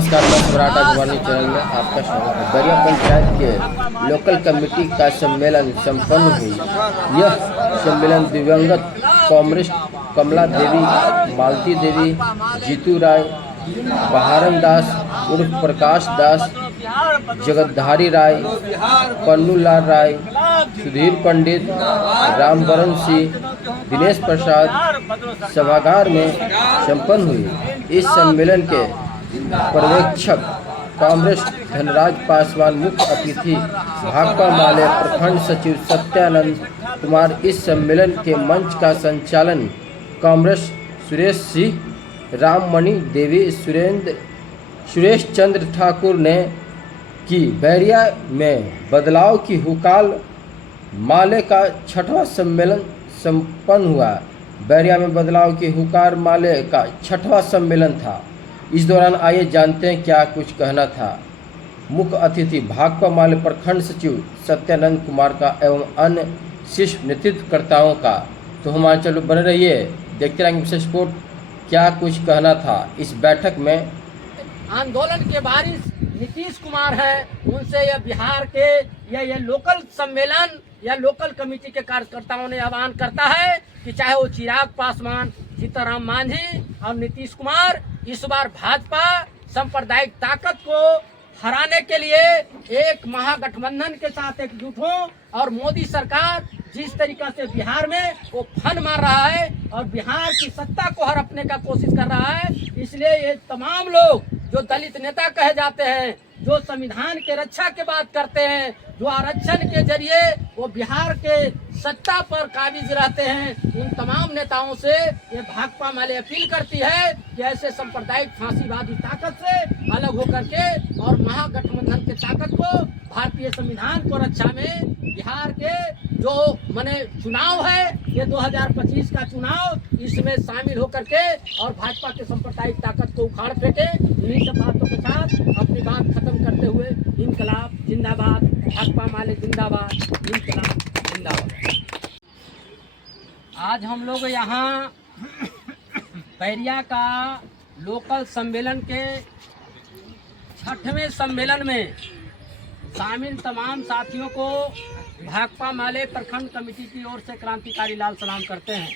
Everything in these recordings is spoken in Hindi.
नमस्कार, मैं सम्राट अग्रवाल चैनल में आपका स्वागत है। बैरिया पंचायत के लोकल कमेटी का सम्मेलन संपन्न हुई। यह सम्मेलन दिवंगत कॉमरेड कमला देवी, मालती देवी, जीतू राय, बहारन दास उर्फ प्रकाश दास, जगतधारी राय, पन्नूलाल राय, सुधीर पंडित, रामवरण सिंह, दिनेश प्रसाद सभागार में संपन्न हुई। इस सम्मेलन के पर्यवेक्षक कांग्रेस धनराज पासवान, मुख्य अतिथि भाकपा माले प्रखंड सचिव सत्यानंद कुमार। इस सम्मेलन के मंच का संचालन कांग्रेस सुरेश सिंह, राममणि देवी, सुरेश चंद्र ठाकुर ने की। बैरिया में बदलाव की हुकाल माले का 6वां सम्मेलन संपन्न हुआ। बैरिया में बदलाव की हुकार माले का 6वां सम्मेलन था। इस दौरान आइए जानते हैं क्या कुछ कहना था मुख्य अतिथि भाकपा माले प्रखंड सचिव सत्यानंद कुमार का एवं अन्य शीर्ष नेतृत्वकर्ताओं का। तो हमारे चलो बने रहिए, देखते रहेंगे विशेष रिपोर्ट। क्या कुछ कहना था इस बैठक में। आंदोलन के बारिश नीतीश कुमार है, उनसे यह बिहार के ये लोकल सम्मेलन या लोकल कमेटी के कार्यकर्ताओं ने आह्वान करता है कि चाहे वो चिराग पासवान, सीताराम मांझी और नीतीश कुमार इस बार भाजपा सांप्रदायिक ताकत को हराने के लिए एक महागठबंधन के साथ एकजुट हो और मोदी सरकार जिस तरीका से बिहार में वो फन मार रहा है और बिहार की सत्ता को हड़पने का कोशिश कर रहा है, इसलिए ये तमाम लोग जो दलित नेता कहे जाते हैं, जो संविधान के रक्षा की बात करते हैं, जो आरक्षण के जरिए वो बिहार के सत्ता पर काबिज रहते हैं, उन तमाम नेताओं से ये भाकपा माले अपील करती है कि ऐसे सांप्रदायिक फांसीवादी ताकत से अलग होकर के और महागठबंधन के ताकत को भारतीय संविधान को रक्षा में बिहार के जो चुनाव है, ये 2025 का चुनाव, इसमें शामिल होकर के और भाजपा के सांप्रदायिक ताकत को उखाड़ फेंके। इन्हीं सब बातों के साथ अपनी बात खत्म करते हुए इनकलाब जिंदाबाद, भाकपा माले जिंदाबाद, इनकलाब जिंदाबाद। आज हम लोग यहाँ बैरिया का लोकल सम्मेलन के 6वें सम्मेलन में शामिल तमाम साथियों को भाकपा माले प्रखंड कमेटी की ओर से क्रांतिकारी लाल सलाम करते हैं।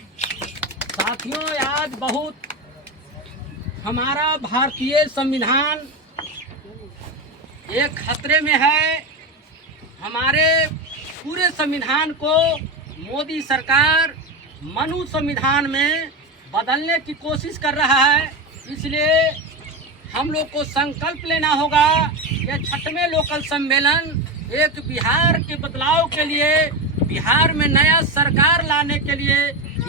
साथियों, आज बहुत हमारा भारतीय संविधान एक खतरे में है। हमारे पूरे संविधान को मोदी सरकार मनु संविधान में बदलने की कोशिश कर रहा है। इसलिए हम लोग को संकल्प लेना होगा। यह 6वें लोकल सम्मेलन एक बिहार के बदलाव के लिए, बिहार में नया सरकार लाने के लिए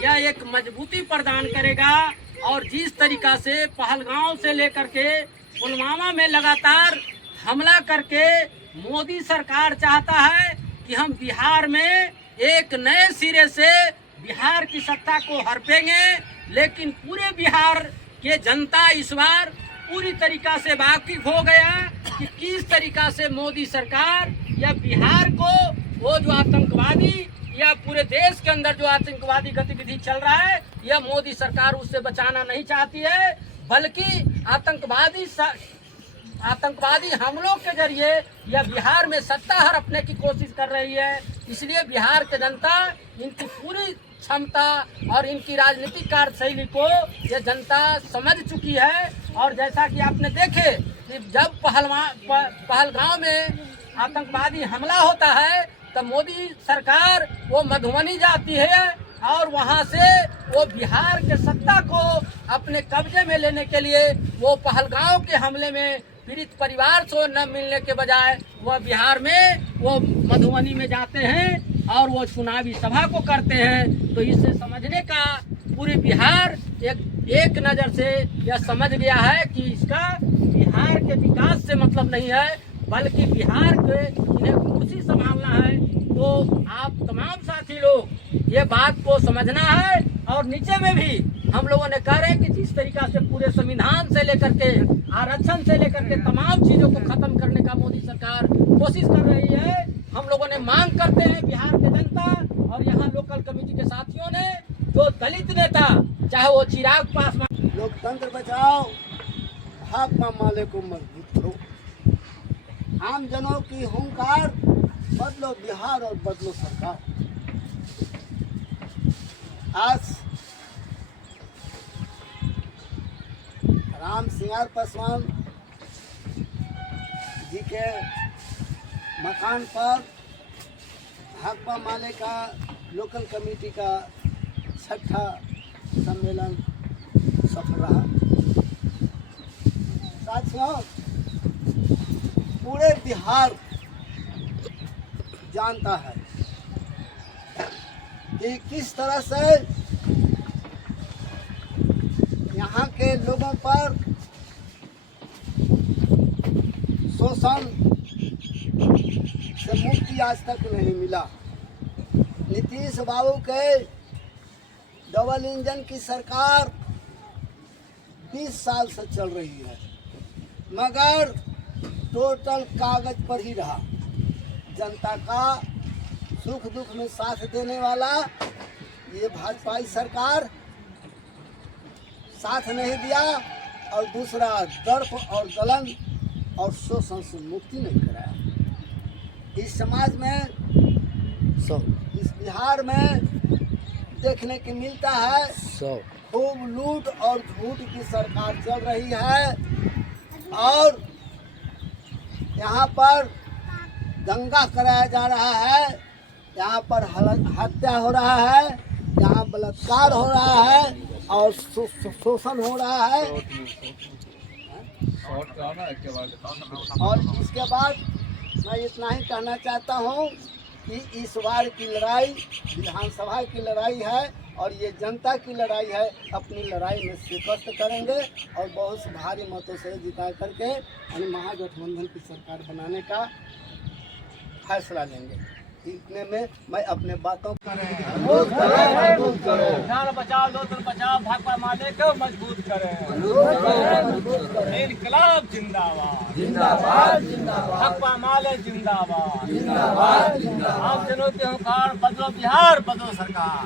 यह एक मजबूती प्रदान करेगा। और जिस तरीका से पहलगांव से लेकर के पुलवामा में लगातार हमला करके मोदी सरकार चाहता है कि हम बिहार में एक नए सिरे से बिहार की सत्ता को हड़पेंगे, लेकिन पूरे बिहार के जनता इस बार पूरी तरीका से वाकिफ हो गया कि किस तरीका से मोदी सरकार या बिहार को वो जो आतंकवादी या पूरे देश के अंदर जो आतंकवादी गतिविधि चल रहा है, यह मोदी सरकार उससे बचाना नहीं चाहती है, बल्कि आतंकवादी हमलों के जरिए यह बिहार में सत्ता हड़पने की कोशिश कर रही है। इसलिए बिहार के जनता इनकी पूरी क्षमता और इनकी राजनीतिक कार्यशैली को यह जनता समझ चुकी है। और जैसा कि आपने देखे कि जब पहलगांव में आतंकवादी हमला होता है तो मोदी सरकार वो मधुबनी जाती है और वहां से वो बिहार के सत्ता को अपने कब्जे में लेने के लिए वो पहलगांव के हमले में पीड़ित परिवार से न मिलने के बजाय वह बिहार में वो मधुबनी में जाते हैं और वो चुनावी सभा को करते हैं। तो इससे समझने का पूरे बिहार एक नज़र से यह समझ गया है कि इसका बिहार के विकास से मतलब नहीं है, बल्कि बिहार के इन्हें कुर्सी संभालना है। तो आप तमाम साथी लोग ये बात को समझना है। और नीचे में भी हम लोगों ने कह रहे हैं कि जिस तरीका से पूरे संविधान से लेकर के आरक्षण से लेकर के तमाम चीज़ों को खत्म करने का मोदी सरकार कोशिश कर रही है, हम लोगों ने मांग करते हैं बिहार के जनता और यहाँ लोकल कमेटी के साथियों ने, जो दलित नेता चाहे वो चिराग पासवान, लोकतंत्र बचाओ, भाकपा माले को मजबूत करो। आम जनों की हुंकार, बदलो बिहार और बदलो सरकार। आज राम सिंगार पासवान जी के मकान पर भाकपा माले का लोकल कमेटी का 6ठा सम्मेलन सफल रहा। साथियों, पूरे बिहार जानता है कि किस तरह से यहाँ के लोगों पर शोषण से मुक्ति आज तक नहीं मिला। नीतीश बाबू के डबल इंजन की सरकार 20 साल से चल रही है, मगर टोटल कागज पर ही रहा। जनता का सुख दुख में साथ देने वाला ये भाजपाई सरकार साथ नहीं दिया, और दूसरा दर्प और दलन और शोषण से मुक्ति नहीं कराया। इस समाज में, इस बिहार में देखने को मिलता है खूब लूट और झूठ की सरकार चल रही है, और यहाँ पर दंगा कराया जा रहा है, यहाँ पर हत्या हो रहा है, यहाँ बलात्कार हो रहा है और शोषण हो रहा है। और इसके बाद मैं इतना ही कहना चाहता हूँ कि इस बार की लड़ाई विधानसभा की लड़ाई है और ये जनता की लड़ाई है। अपनी लड़ाई में शिकस्त करेंगे और बहुत से भारी मतों से जिता करके महागठबंधन की सरकार बनाने का फैसला लेंगे। इतने में मैं अपने बातों बचाओ लोकल बचाओ, भाकपा माले को मजबूत करें। इनकलाब जिंदाबाद, जिंदाबाद, जिंदाबाद। भाकपा माले जिंदाबाद, जिंदाबाद, जिंदाबाद। आम जनों के हुंकार, बदलो बिहार, बदलो सरकार।